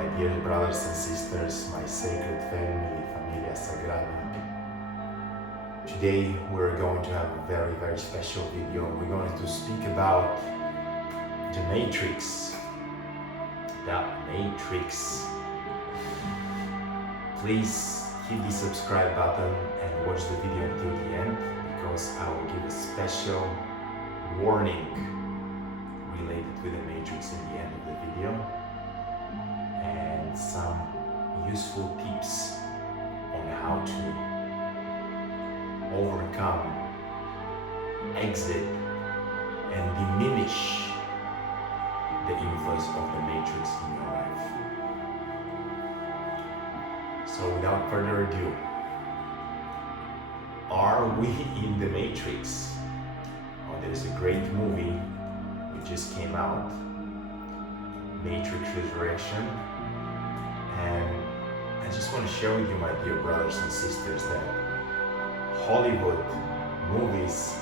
my dear brothers and sisters, my sacred family, Familia Sagrada. Today we're going to have a very, very special video. We're going to speak about the Matrix. The Matrix. Please hit the subscribe button and watch the video until the end, because I will give a special warning related with the Matrix in the end of the video, and some useful tips on how to overcome, exit, and diminish the influence of the Matrix in your life. So without further ado, are we in the Matrix? Oh, there's a great movie which just came out, Matrix Resurrection, and I just want to share with you, my dear brothers and sisters, that Hollywood movies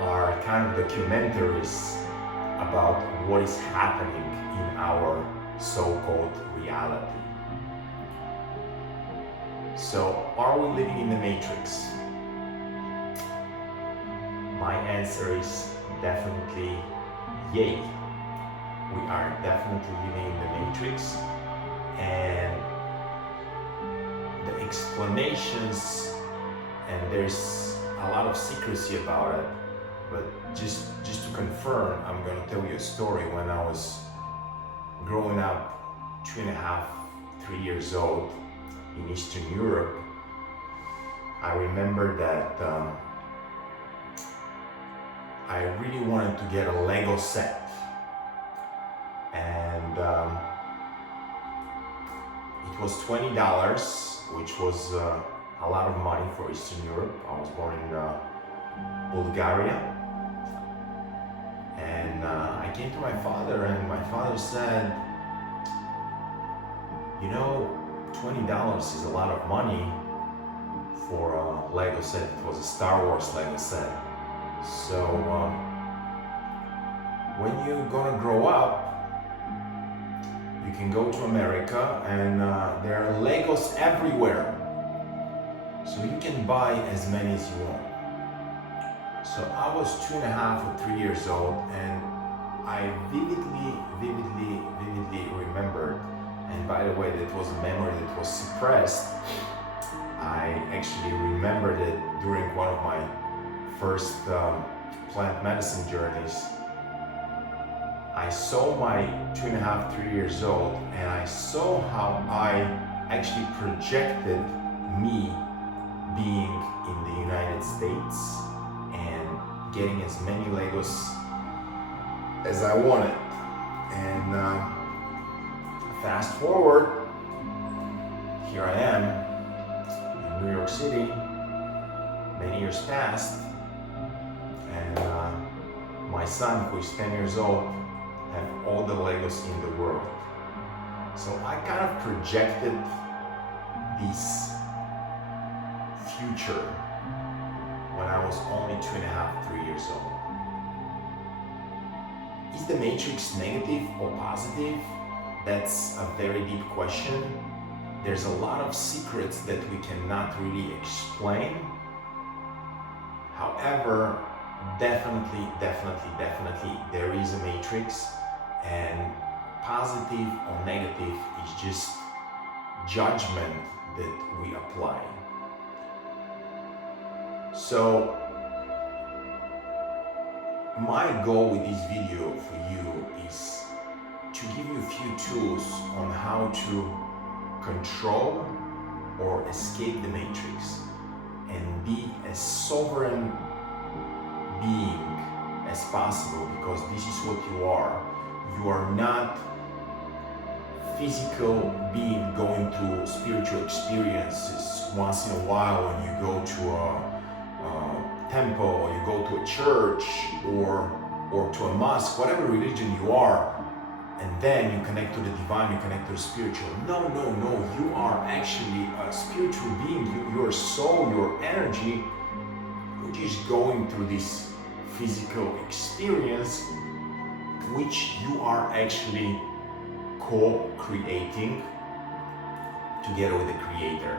are kind of documentaries about what is happening in our so-called reality. So, are we living in the Matrix? My answer is definitely yay. We are definitely living in the Matrix, and the explanations, and there's a lot of secrecy about it, but just to confirm, I'm going to tell you a story. When I was growing up, 2.5, 3 years old in Eastern Europe, I remember that I really wanted to get a Lego set, and it was $20, which was a lot of money for Eastern Europe. I was born in Bulgaria, and I came to my father, and my father said, you know, $20 is a lot of money for a Lego set. It was a Star Wars Lego set. So when you're gonna grow up, you can go to America, and there are Legos everywhere. So you can buy as many as you want. So I was 2.5 or 3 years old, and I vividly remembered, and by the way, that was a memory that was suppressed. I actually remembered it during one of my first plant medicine journeys. I saw my 2.5, 3 years old, and I saw how I actually projected me being in the United States and getting as many Legos as I wanted. And fast forward, here I am in New York City. Many years passed, and my son, who is 10 years old, have all the Legos in the world. So I kind of projected this future when I was only 2.5, 3 years old. Is the Matrix negative or positive? That's a very deep question. There's a lot of secrets that we cannot really explain. However, definitely, there is a Matrix, and positive or negative is just judgment that we apply. So, my goal with this video for you is to give you a few tools on how to control or escape the Matrix and be a sovereign being as possible, because this is what you are. You are not physical being going through spiritual experiences once in a while when you go to a temple, or you go to a church, or to a mosque, whatever religion you are, and then you connect to the divine, you connect to the spiritual. No, you are actually a spiritual being. Your soul, your energy, which is going through this physical experience, which you are actually co-creating together with the creator.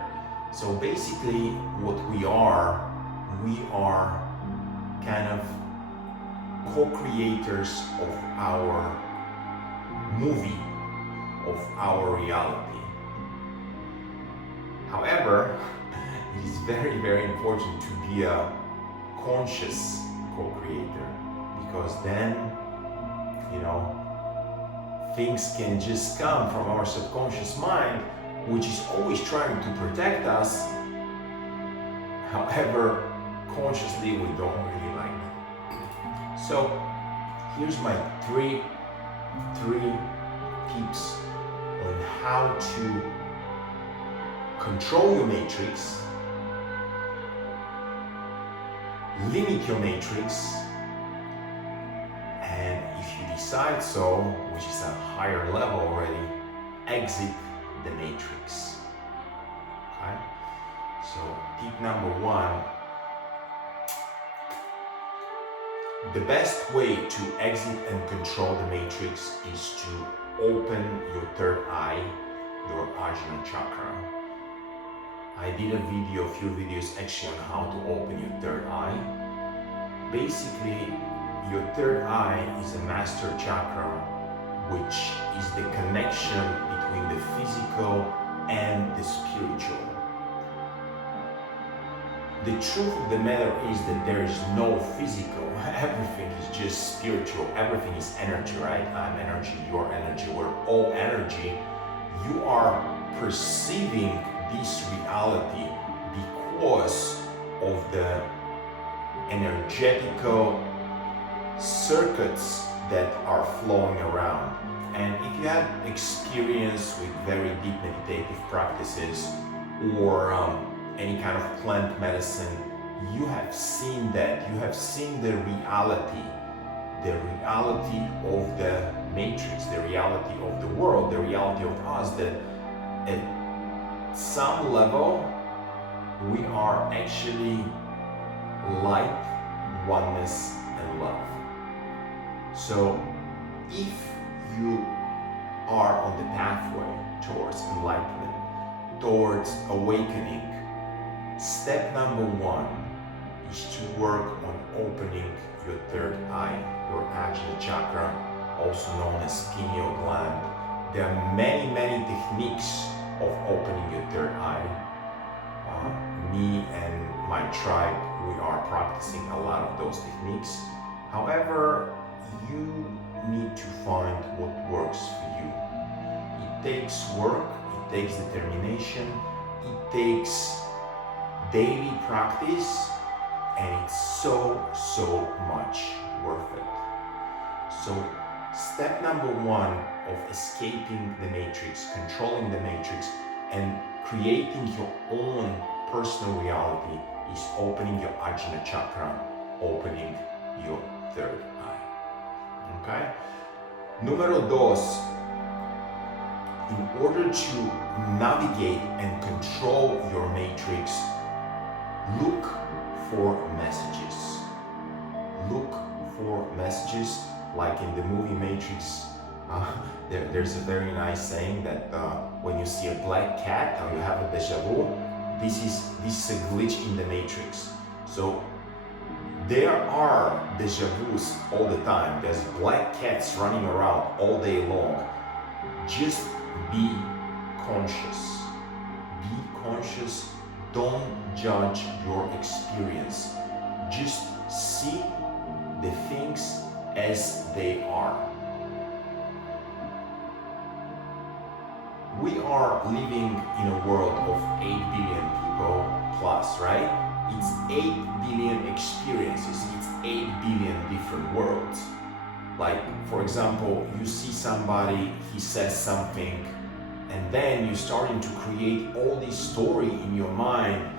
So basically what we are kind of co-creators of our movie, of our reality. However, it is very, very important to be a conscious co-creator, because then, things can just come from our subconscious mind, which is always trying to protect us. However, consciously we don't really like it. So here's my three tips on how to control your matrix, limit your matrix, and if you decide so, which is a higher level already, exit the matrix. Okay? So tip number one, the best way to exit and control the matrix is to open your third eye, your Ajna chakra. I did a few videos actually on how to open your third eye. Basically, your third eye is a master chakra, which is the connection between the physical and the spiritual. The truth of the matter is that there is no physical, everything is just spiritual, everything is energy, right? I'm energy, you're energy, we're all energy. You are perceiving this reality because of the energetical circuits that are flowing around. And if you have experience with very deep meditative practices or any kind of plant medicine, you have seen that. You have seen the reality of the matrix, the reality of the world, the reality of us, that at some level we are actually light, oneness, and love. So if you are on the pathway towards enlightenment, towards awakening, step number one is to work on opening your third eye, your Ajna chakra, also known as pineal gland. There are many, many techniques of opening your third eye. Me and my tribe, we are practicing a lot of those techniques. However, you need to find what works for you. It takes work, it takes determination, it takes daily practice, and it's so much worth it. So step number one of escaping the matrix, controlling the matrix, and creating your own personal reality is opening your Ajna chakra, opening your third eye. Okay? Numero dos, in order to navigate and control your matrix, look for messages. Look for messages, like in the movie Matrix. There's a very nice saying that when you see a black cat or you have a deja vu, this is a glitch in the matrix. So there are deja vus all the time. There's black cats running around all day long. Just be conscious. Be conscious. Don't judge your experience. Just see the things as they are. We are living in a world of 8 billion people plus, right? It's 8 billion experiences. It's 8 billion different worlds. Like, for example, you see somebody, he says something, and then you're starting to create all this story in your mind.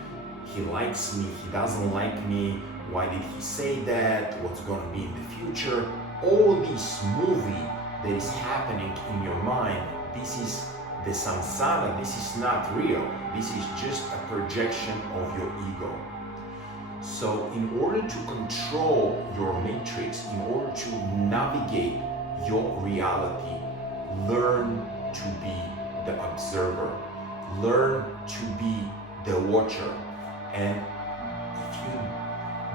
He likes me, he doesn't like me, why did he say that, what's going to be in the future. All this movie that is happening in your mind, this is the samsara, this is not real. This is just a projection of your ego. So in order to control your matrix, in order to navigate your reality, learn to be the observer. Learn to be the watcher. And if you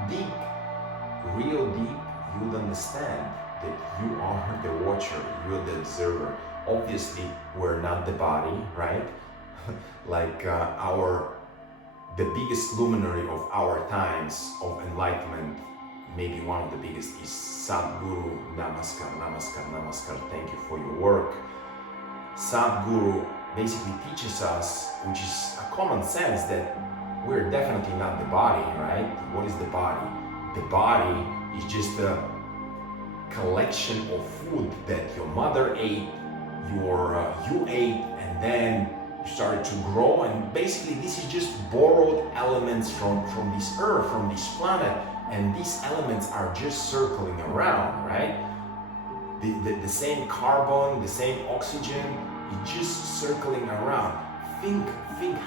dig real deep, you'll understand that you are the watcher, you're the observer. Obviously, we're not the body, right? Like the biggest luminary of our times of enlightenment, maybe one of the biggest, is Sadhguru. Namaskar, namaskar, namaskar. Thank you for your work. Sadhguru basically teaches us, which is a common sense, that we're definitely not the body, right? What is the body? The body is just a collection of food that your mother ate, you ate, and then you started to grow, and basically this is just borrowed elements from this earth, from this planet, and these elements are just circling around, right? The same carbon, the same oxygen, it's just circling around. Think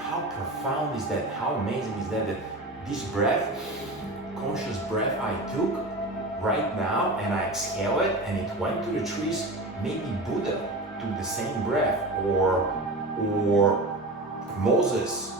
how profound is that, how amazing is that this breath, conscious breath I took right now, and I exhale it, and it went to the trees. Maybe Buddha took the same breath, or Moses.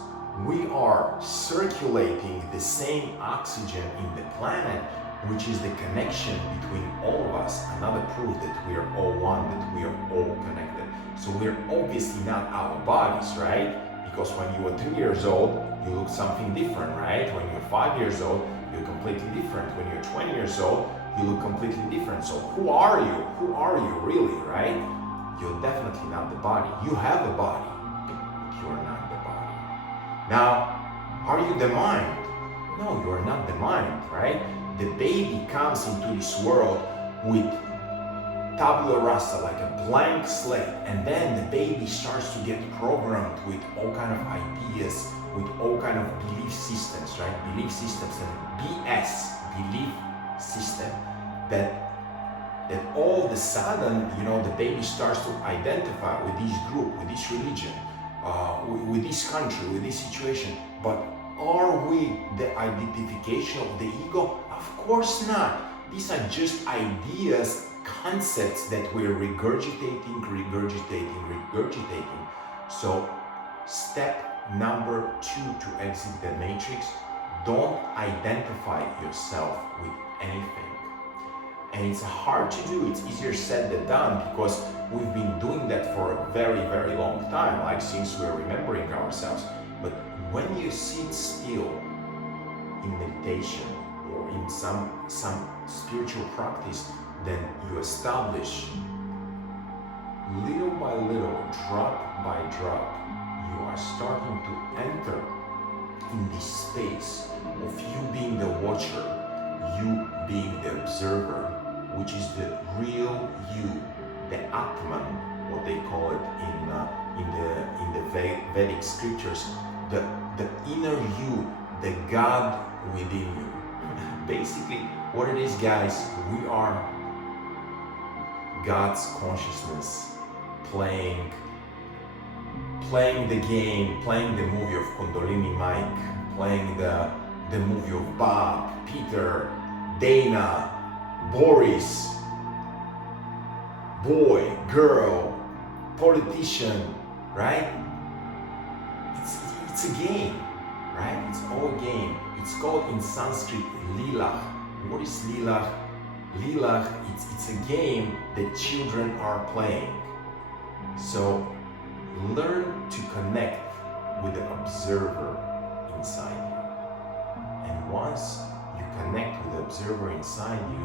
We are circulating the same oxygen in the planet, which is the connection between all of us. Another proof that we are all one, that we are all connected. So we're obviously not our bodies, right? Because when you were 2 years old, you look something different, right? When you're 5 years old, you're completely different. When you're 20 years old, you look completely different. So who are you? Who are you really, right? You're definitely not the body. You have a body, but you're not the body. Now, are you the mind? No, you're not the mind, right? The baby comes into this world with tabula rasa, like a blank slate, and then the baby starts to get programmed with all kind of ideas, with all kind of belief systems, right? Belief systems, and BS, belief system, that all of a sudden, the baby starts to identify with this group, with this religion, with this country, with this situation. But are we the identification of the ego? Of course not. These are just ideas, concepts that we're regurgitating. So step number 2 to exit the matrix: don't identify yourself with anything. And it's hard to do, it's easier said than done, because we've been doing that for a very, very long time, like since we're remembering ourselves. But when you sit still in meditation or in some spiritual practice, then you establish, little by little, drop by drop, you are starting to enter in this space of you being the watcher, you being the observer, which is the real you, the Atman, what they call it in the Vedic scriptures, the inner you, the God within you. Basically, what it is, guys, we are God's consciousness playing the game, playing the movie of Kundalini Mike, playing the movie of Bob, Peter, Dana, Boris, boy, girl, politician, right? It's a game, right? It's all a game. It's called in Sanskrit Leela. What is Leela? Leela, it's a game that children are playing. So learn to connect with the observer inside you. And once you connect with the observer inside you,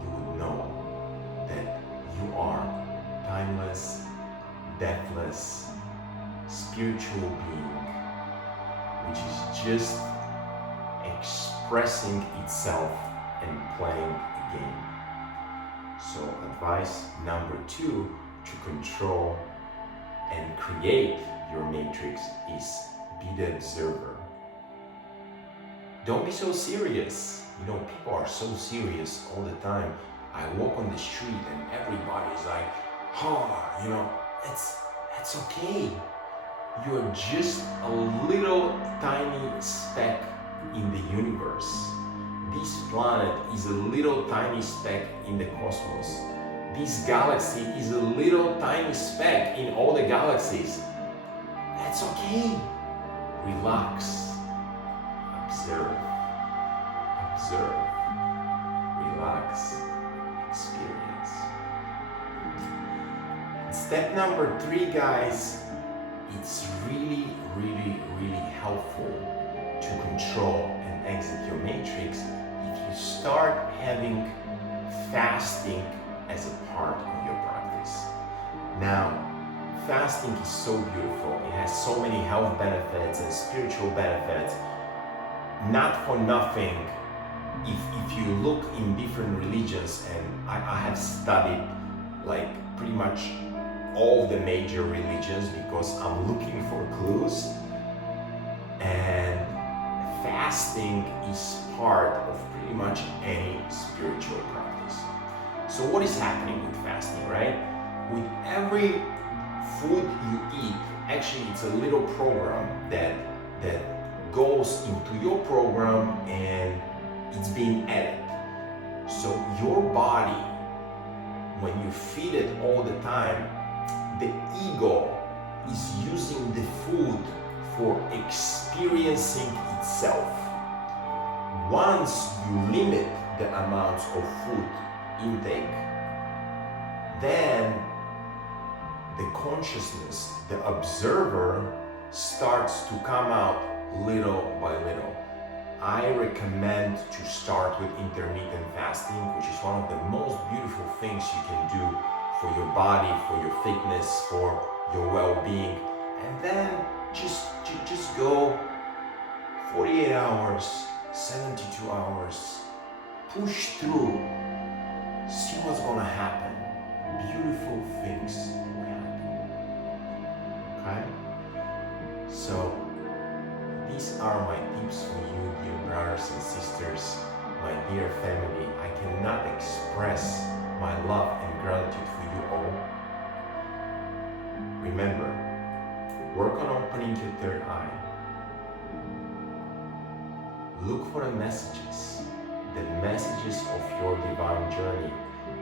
you would know that you are timeless, deathless, spiritual being, which is just expressing itself and playing a game. So advice number 2 to control and create your matrix is be the observer. Don't be so serious. People are so serious all the time. I walk on the street and everybody's like, it's okay. You're just a little tiny speck in the universe. This planet is a little tiny speck in the cosmos. this galaxy is a little tiny speck in all the galaxies. That's okay. Relax. Observe. Observe. Relax. Experience. Step number 3, guys, it's really, really, really helpful to control and exit your matrix if you start having fasting as a part of your practice. Now, fasting is so beautiful. It has so many health benefits and spiritual benefits. Not for nothing, if you look in different religions, and I have studied like pretty much all the major religions because I'm looking for clues, and fasting is part of pretty much any spiritual practice. So what is happening with fasting, right? With every food you eat, actually it's a little program that goes into your program and it's being added. So your body, when you feed it all the time, the ego is using the food for experiencing itself. Once you limit the amounts of food intake, then the consciousness, the observer, starts to come out little by little. I recommend to start with intermittent fasting, which is one of the most beautiful things you can do for your body, for your fitness, for your well-being. And then just go 48 hours, 72 hours, push through, see what's gonna happen. Beautiful things will happen. Okay? So these are my tips for you, dear brothers and sisters, my dear family. I cannot express my love and gratitude for you all. Remember, work on opening your third eye. Look for the messages of your divine journey.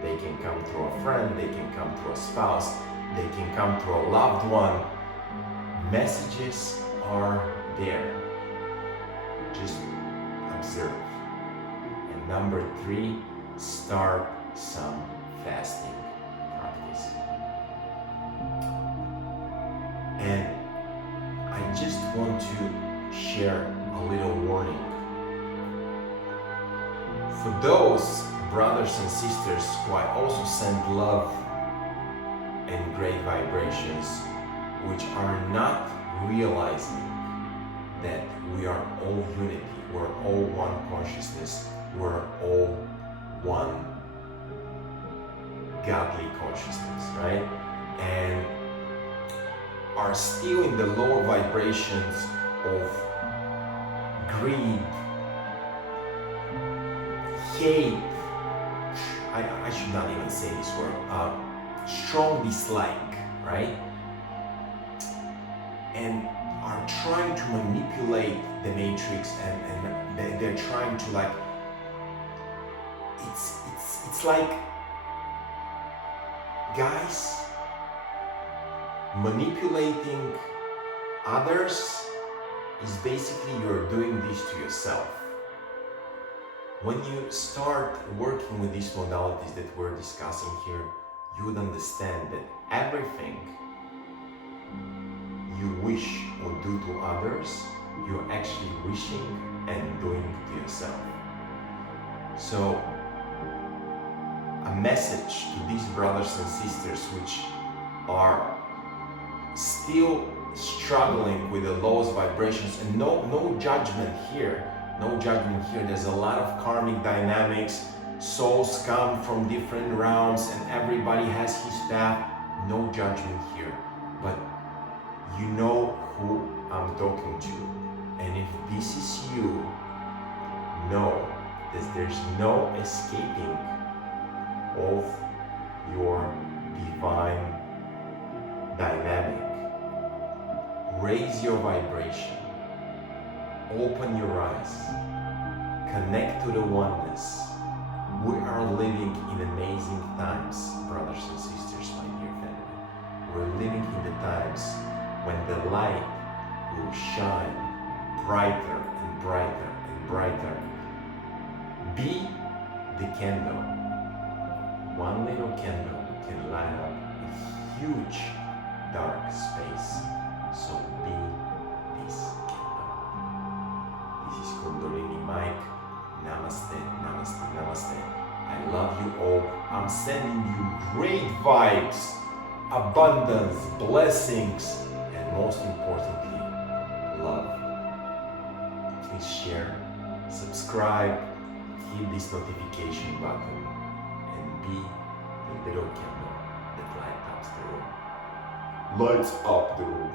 They can come through a friend, they can come through a spouse, they can come through a loved one. Messages are there. Just observe. And number 3, start some fasting practice. And I just want to share a little warning. For those brothers and sisters who I also send love and great vibrations, which are not realizing that we are all unity, we're all one consciousness, we're all one godly consciousness, right? And are still in the lower vibrations of greed, hate, I should not even say this word, strong dislike, right? And are trying to manipulate the matrix, and they're trying to, like, it's like, guys, manipulating others is basically you're doing this to yourself. When you start working with these modalities that we're discussing here, you would understand that everything you wish or do to others, you're actually wishing and doing to yourself. So, a message to these brothers and sisters which are still struggling with the lowest vibrations, and no judgment here. No judgment here. There's a lot of karmic dynamics. Souls come from different realms and everybody has his path. No judgment here. But you know who I'm talking to. And if this is you, know that there's no escaping of your divine dynamic. Raise your vibration. Open your eyes. Connect to the oneness. We are living in amazing times, brothers and sisters, my dear family. We're living in the times when the light will shine brighter and brighter and brighter. Be the candle. One little candle can light up a huge dark space. So be this candle. This is Kundalini Mike. Namaste, namaste, namaste. I love you all. I'm sending you great vibes, abundance, blessings, and most importantly, love. Please share, subscribe, hit this notification button, and be the little candle that lights up the room. Lights up the room.